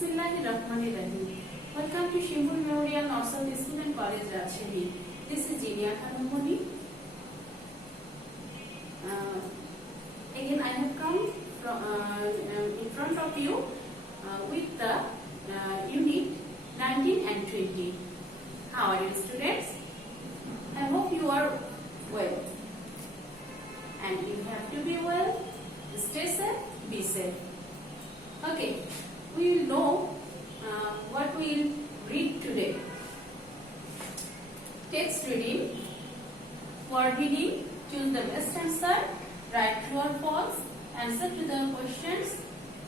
Bismillahirrahmanirrahim. Welcome to Shimbul Memorial North School and College, Rajshahi. This is Jinia Khanumoni. Again, I have come in front of you with the unit 19 and 20. How are you, students? I hope you are well. And you have to be well. Stay safe, be safe. Okay, we will know what we will read today. Text reading, word reading, choose the best answer, write true or false, answer to the questions,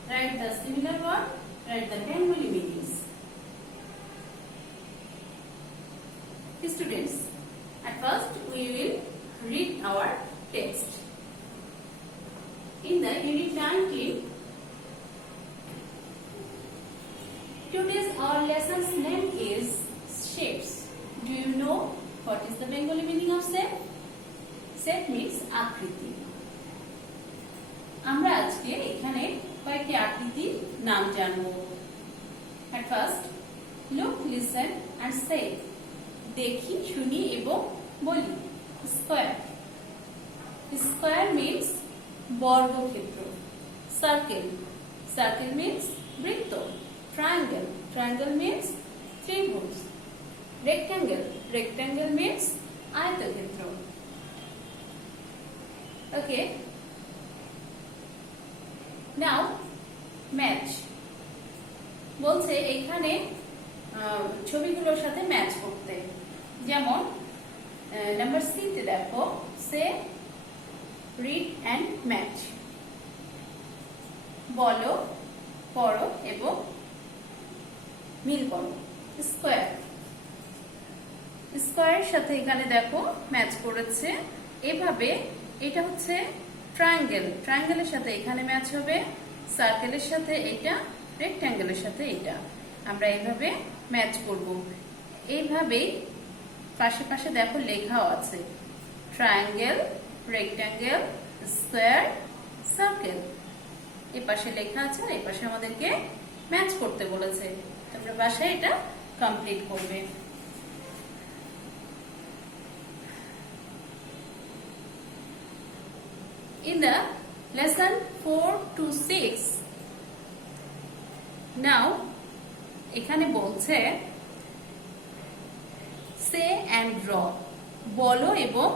write the similar word, write the Bengali meanings. Students, at first we will read our text. In the unit 19, today's our lesson's name is shapes. Do you know what is the Bengali meaning of shape? Shape means akriti. আমরা আজকে এখানে কয়েকটি আকৃতির নাম জানবো। At first, look, listen and say. দেখি, শুনি এবং বলি। Square. Square means বর্গক্ষেত্র। Circle. Circle means বৃত্ত। Triangle. Triangle means ত্রিভুজ। Rectangle. Rectangle means আয়তক্ষেত্র। Okay. Now, match. বলছে এখানে ছবিগুলোর সাথে ম্যাচ করতে। যেমন নাম্বার সি তে দেখো, সে রিড অ্যান্ড ম্যাচ। বলো, পড়ো এবং মিল করো। স্কোয়ার। স্কোয়ারের সাথে এখানে দেখো ম্যাচ করেছে। এভাবে এটা হচ্ছে ট্রায়াঙ্গেল। ট্রায়াঙ্গেলের সাথে এখানে ম্যাচ হবে, সার্কেলের সাথে এটা, রেক্ট্যাঙ্গেলের সাথে এটা। আমরা এইভাবে ম্যাচ করব। এইভাবেই পাশে পাশে দেখো লেখাও আছে, ট্রায়াঙ্গেল, রেক্ট্যাঙ্গেল, স্কোয়ার, সার্কেল। এই পাশে লেখা আছে আর এই পাশে আমাদেরকে ম্যাচ করতে বলেছে। তোমরা বাসায় এটা কমপ্লিট করবে। In the lesson 4 to 6, now এখানে বলছে সে অ্যান্ড ড্র, বলো এবং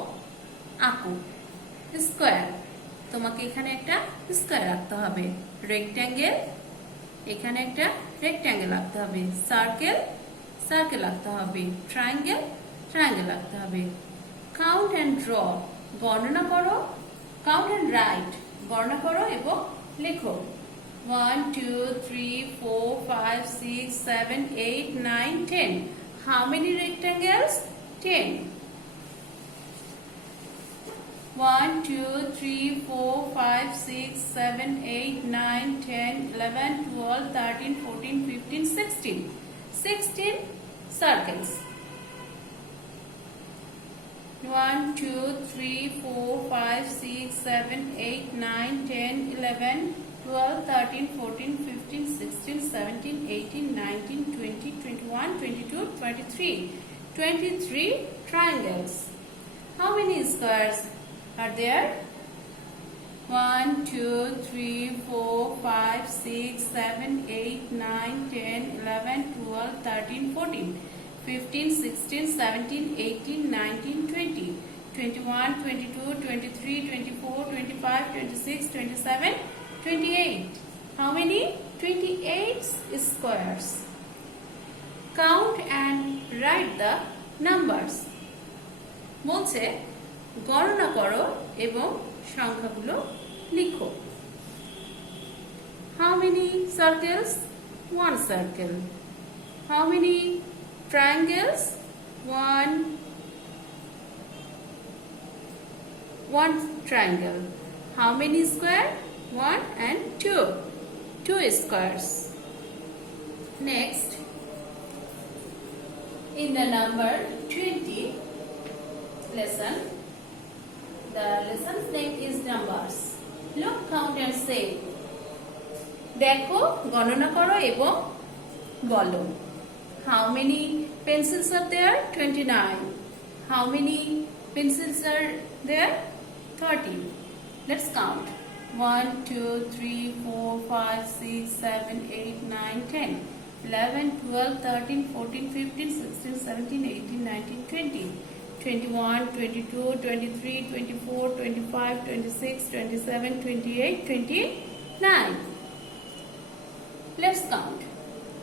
আঁকো। স্কোয়ার, তোমাকে এখানে একটা স্কোয়ার আঁকতে হবে। রেক্ট্যাঙ্গেল, এখানে একটা রেক্ট্যাঙ্গেল আঁকতে হবে। সার্কেল, সার্কেল আঁকতে হবে। ট্রায়াঙ্গেল, ট্রায়াঙ্গেল আঁকতে হবে। কাউন্ট অ্যান্ড ড্র, গণনা করো। কাউন্ট অ্যান্ড রাইট, গণনা করো এবং লেখো। 1 2 3 4 5 6 7 8 9 10. How many rectangles? 10. 1 2 3 4 5 6 7 8 9 10 11 12 13 14 15 16. 16 circles. 1 2 3 4 5 6 7 8 9 10 11 12 13 14 15 16 17 18 19 20 21 22 23. 23 triangles. How many squares are there? 1 2 3 4 5 6 7 8 9 10 11 12 13 14 15 16 17 18 19 20 21 22 23 24 25 26 27 28. How many? 28 squares. Count and write the numbers. বলছে গণনা করো এবং সংখ্যাগুলো লিখো। How many circles? One circle. How many triangles? One triangle. How many square? 1 and 2. 2 squares. Next, in the number 20 lesson, the lesson's name is numbers. Look, count and say. দেখো, গণনা করো এবং বলো। How many pencils are there? 29. How many pencils are there? 30. Let's count. 1, 2, 3, 4, 5, 6, 7, 8, 9, 10, 11, 12, 13, 14, 15, 16, 17, 18, 19, 20, 21, 22, 23, 24, 25, 26, 27, 28, 29. Let's count.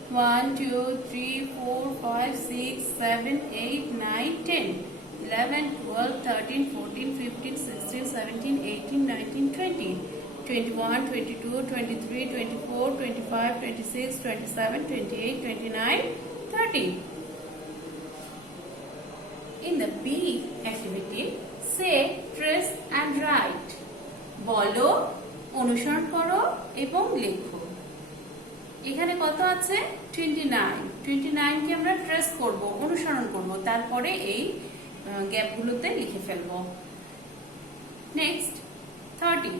1, 2, 3, 4, 5, 6, 7, 8, 9, 10, 11, 12, 13, 14, 15, 16, 17, 18, 19, 20, 21, 22, 23, 24, 25, 26, 27, 28, 29, 30. In the B activity, say, trace and write. বলো, অনুসরণ করো এবং লেখো। এখানে কত আছে? 29. 29 কে আমরা ট্রেস করব, অনুসরণ করব, তারপরে এই গ্যাপগুলোতে লিখে ফেলব। নেক্সট 30.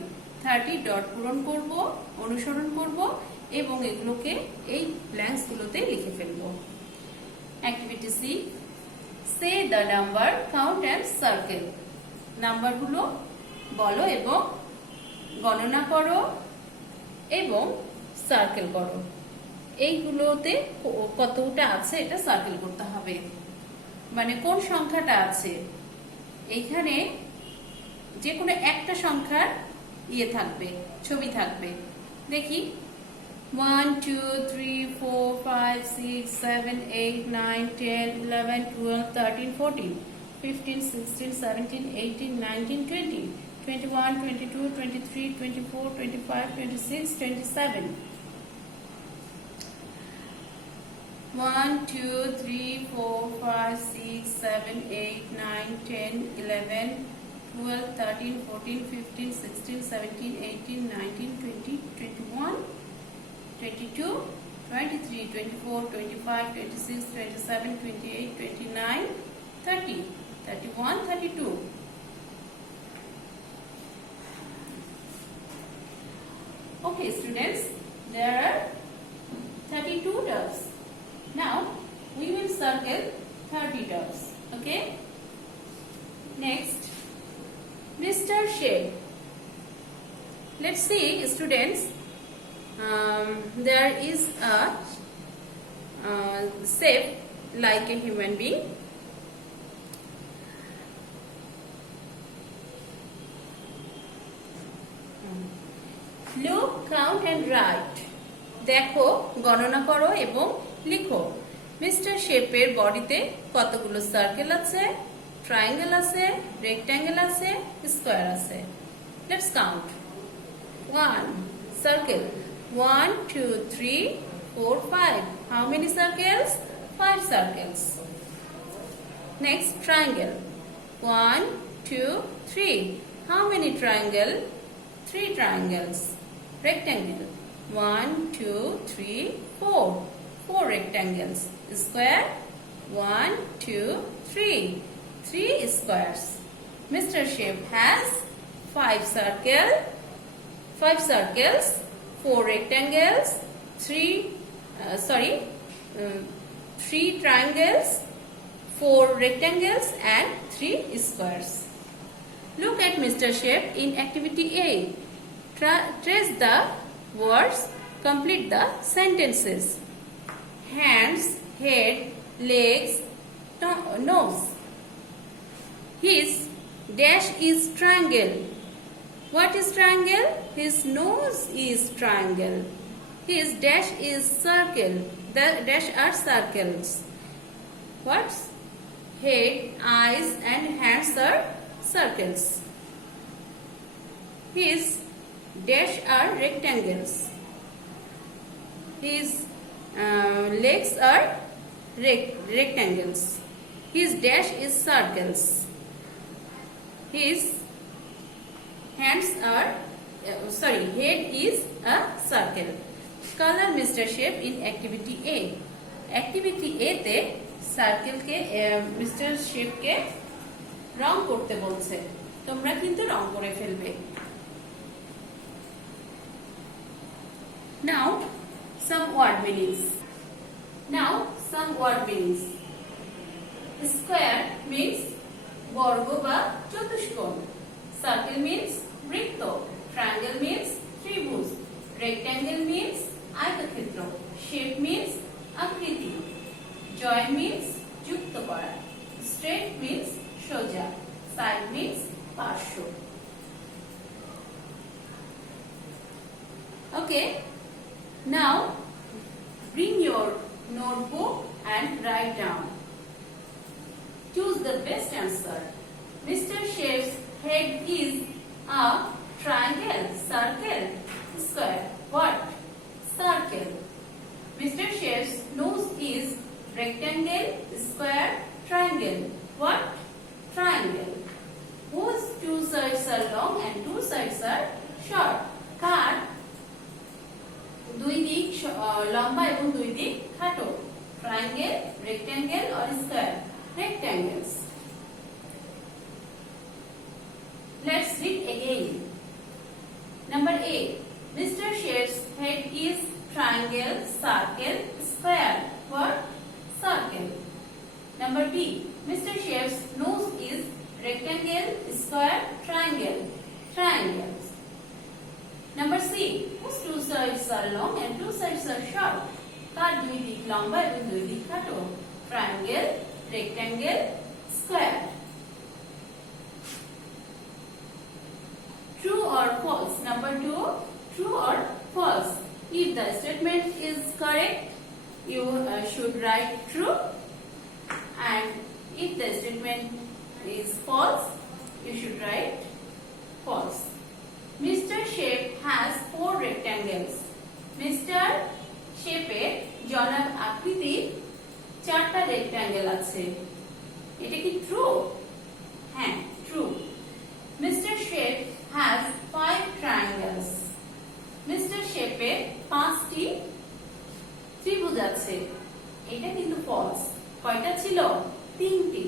30 ডট পূরণ করব, অনুসরণ করব এবং এগুলোকে এই ব্ল্যাঙ্কস গুলোতে লিখে ফেলব। Activity C, say the number, count and circle. নাম্বারগুলো বলো এবং গণনা করো এবং সার্কেল করো। এইগুলোতে কতটা আছে এটা সার্কেল করতে হবে, মানে কোন সংখ্যাটা আছে। এইখানে যে কোনো একটা সংখ্যার ইয়ে থাকবে, ছবি থাকবে। দেখি, 1, 2, 3, 4, 5, 6, 7, 8, 9, 10, 11, 12, 13, 14, 15, 16, 17, 18, 19, 20, 21, 22, 23, 24, 25, 26, 27. 1, 2, 3, 4, 5, 6, 7, 8, 9, 10, 11, 12, 13, 14, 15, 16, 17, 18, 19, 20, 21, 22, 23, 24, 25, 26, 27, 28, 29, 30, 31, 32. Okay, students, there are 32 doves. Now, we will circle 30 doves. Okay? Next, Mr. Shade. Let's see, students. There is a shape like a human being. Look, count and write. দেখো, গণনা করো এবং লিখো। মিস্টার শেপের বডিতে কতগুলো সার্কেল আছে, triangle আছে, রেক্ট্যাঙ্গেল আছে, স্কোয়ার আছে। Let's count. 1 circle, 1, 2, 3, 4, 5. How many circles? 5 circles. Next, triangle. 1, 2, 3. How many triangle? 3 triangles. Rectangle. 1, 2, 3, 4. 4 rectangles. Square. 1, 2, 3. 3 squares. Mr. Shape has 5 circles, 4 rectangles, 3 triangles, 4 rectangles and 3 squares. Look at Mr. Shape in activity A. Trace the words, complete the sentences. Hands, head, legs, nose. His dash is triangle. What is triangle? His nose is triangle. His dash is circle. The dash are circles. What's head, eyes and hands are circles. His dash are rectangles. His legs are rectangles. His dash is circles. His hands are head is a circle. Color Mr. Shape in activity A. Activity A te circle ke Mr. Shape ke রং করতে বলছে, তোমরা কিন্তু রং করে ফেলবে। Now some word meanings. Now some word meanings. Square means বর্গ বা চতুষ্কোণ, circle means বৃত্ত, triangle means ত্রিভুজ, rectangle means আয়তক্ষেত্র, shape means আকৃতি, join means যুক্ত করা, straight means সোজা, side means পার্শ্ব. Okay, now bring your notebook and write down. Choose the best answer. Mr. Chef's head is a triangle, circle, square. What? Circle. Mr. Chef's nose is rectangle, square, triangle. What? Triangle. Whose two sides are long and two sides are short? কার দুই দিক লম্বা এবং দুই দিক খাটো? Triangle, rectangle or square? Rectangles. Let's read again. Number 8. Mr. Chef's head is triangle, circle, square. What? Circle. Number B. Mr. Chef's nose is rectangle, square, triangle. Triangles. Number C. Whose two sides are long and two sides are short? কার দুই দিক লম্বা এবং দুই দিক খাটো? Triangle, rectangle, square. True or false? Number 2. True or false? If the statement is correct, you should write true, and if the statement is false, you should write false. Mr. Chef has 4 rectangles. Mr. Chefের জনাব আকৃতির 4টা rectangle আছে. এটা কি true? হ্যাঁ, true. Mr. Chef has 5 triangles. Mr. Chefের 5টি ত্রিভুজ আছে. এটা কিন্তু ফলস. কয়টা ছিল? 3টি.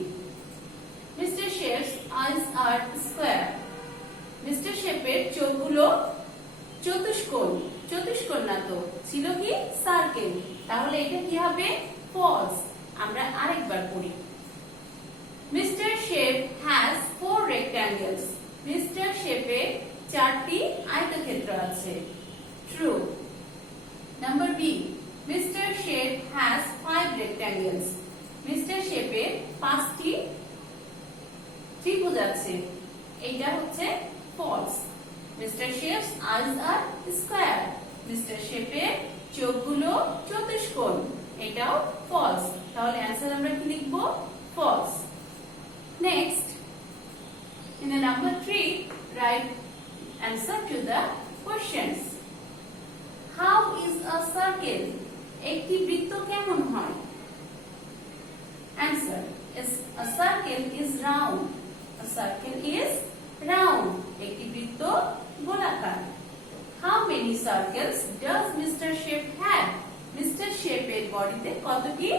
Mr. Chef's eyes are square. Mr. Chefের চোখগুলো চতুষ্কোণ. চতুষ্কোণ না তো, ছিল কি? সার্কেল. তাহলে এটা কি হবে? ফলস. আমরা আরেকবার পড়ি. Mr. Chef has 4 rectangles. Mr. Chefের 4টি আয়তক্ষেত্র আছে. True. Number B. Mr. Chef has 5 rectangles. Mr. Chefের 5টি ত্রিভুজ আছে. এটা হচ্ছে false. Mr. Chef's eyes are square. Mr. Chefের চোখগুলো চতুষ্কোণ. এটাও ফলস. তাহলে অ্যানসার আমরা কি লিখব? False. Next, in the number 3, write answer to the questions. How is a circle? একটি বৃত্ত কেমন হয়? Answer is a circle is round. A circle is round. একটি বৃত্ত গোলাকার. How many circles does Mr. Chef have? Mr. Chef এর বডিতে কতটি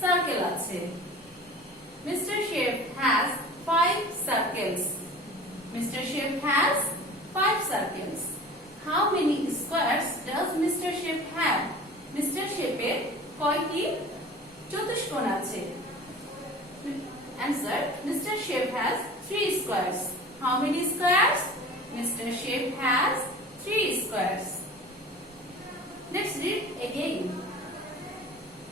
সার্কেল আছে? Mr. Chef has 5 circles. Mr. Chef has 5 circles. How many squares does Mr. Chef have? Mr. Chef এর কয়টি চতুষ্কোণ আছে? Answer, Mr. Chef has 3 squares. How many squares? Mr. Chef has 3 squares. Let's read again.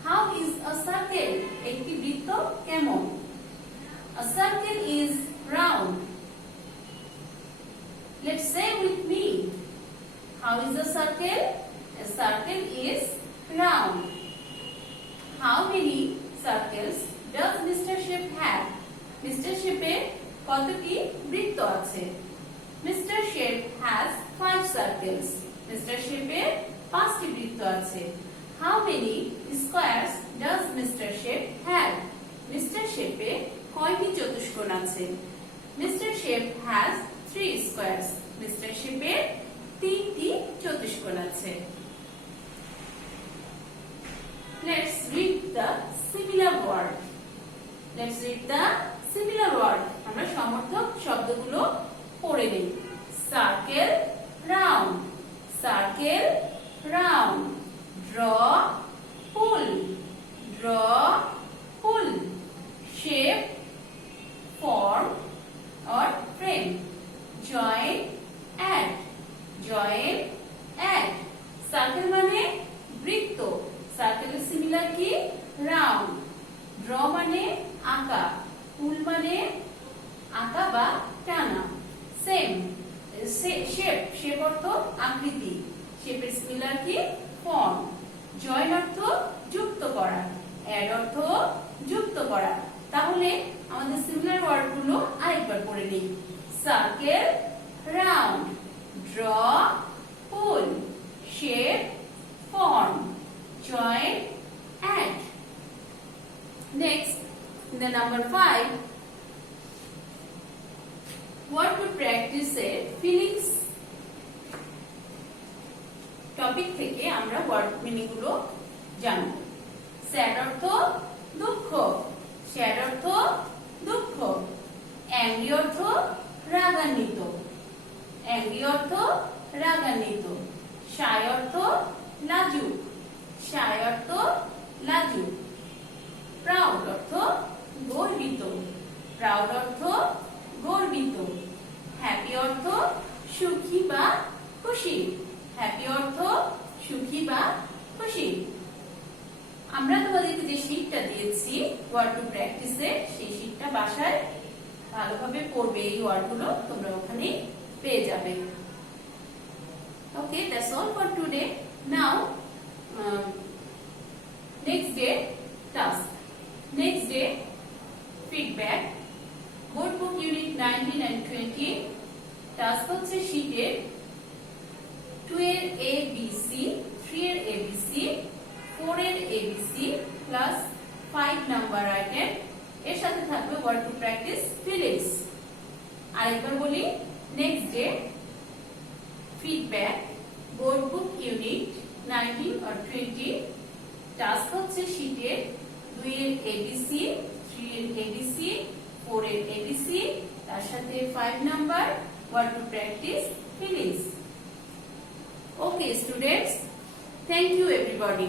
How is a circle? একটি বৃত্ত কেমন? A circle is round. Let's say with me. How is a circle? A circle is round. How many circles does Mr. Chef have? Mr. Chef এর কতটি বৃত্ত আছে? Mr. Chef has 5 circles. Mr. Chef এর 5টি বৃত্ত আছে. How many squares does Mr. Chef have? Mr. Chef এর কয়টি চতুষ্কোণ আছে? Mr. Chef has 3 squares. Mr. Chef এর 3টি চতুষ্কোণ আছে. Let's read the similar word. Let's read the similar word. আমরা সমর্থক শব্দগুলো পড়ে নেই. Circle, round. Circle, round. Draw, pull. draw, pull, shape, form or frame, join, add, join, add. Circle মানে বৃত্ত, সার্কেলের সিমিলার কি রাউন্ড, ড্র মানে আঁকা, পুল মানে আঁকা বা টানা, সেম, শেপ, শেপ অর্থ আকৃতি, শেপের সিমিলার কি ফর্ম, জয়েন অর্থ যুক্ত করা, অ্যাড অর্থ যুক্ত করা। তাহলে আমাদের সিমিলার ওয়ার্ডগুলো আরেকবার পড়ে নিই। Circle, round, draw, pool, shape, form, join, add. Next, in the number 5, what to practice a feelings topic থেকে আমরা ওয়ার্ড মিনিং গুলো জানব। স্যাড অর্থ দুঃখ, স্যাড অর্থ দুঃখ, অ্যাংরি অর্থ রাগান্বিত, অ্যাংরি অর্থ রাগান্বিত, শাই অর্থ লাজুক, শাই অর্থ লাজুক, প্রাউড অর্থ গর্বিত, প্রাউড অর্থ গর্বিত, হ্যাপি অর্থ সুখী বা খুশি, হ্যাপি অর্থ সুখী বা খুশি। আমরা তোমাদেরকে যে শীটটা দিয়েছি ওয়ার্ড টু প্র্যাকটিসে, সেই শীটটা বাসায় ভালোভাবে পড়বে, এই ওয়ার্ডগুলো তোমরা ওখানে পেয়ে যাবে। Okay, that's all for today. Now, next day task. Next day feedback. Board book unit 19 and 20. Task হচ্ছে শীটের 2 এর ABC, 3 এর ABC, 4 এর ABC plus 5 নাম্বার আইটেম। এর সাথে থাকবে ওয়ার্ড টু প্র্যাকটিস ফিলিংস। আরেকবার বলি, next day feedback, board book unit 19 or 20, task হচ্ছে শীটের 2 এর এবিসি, 3 এর এবিসি, 4 এর এবিসি, তার সাথে 5 number word to practise fillings. Okay students, thank you everybody.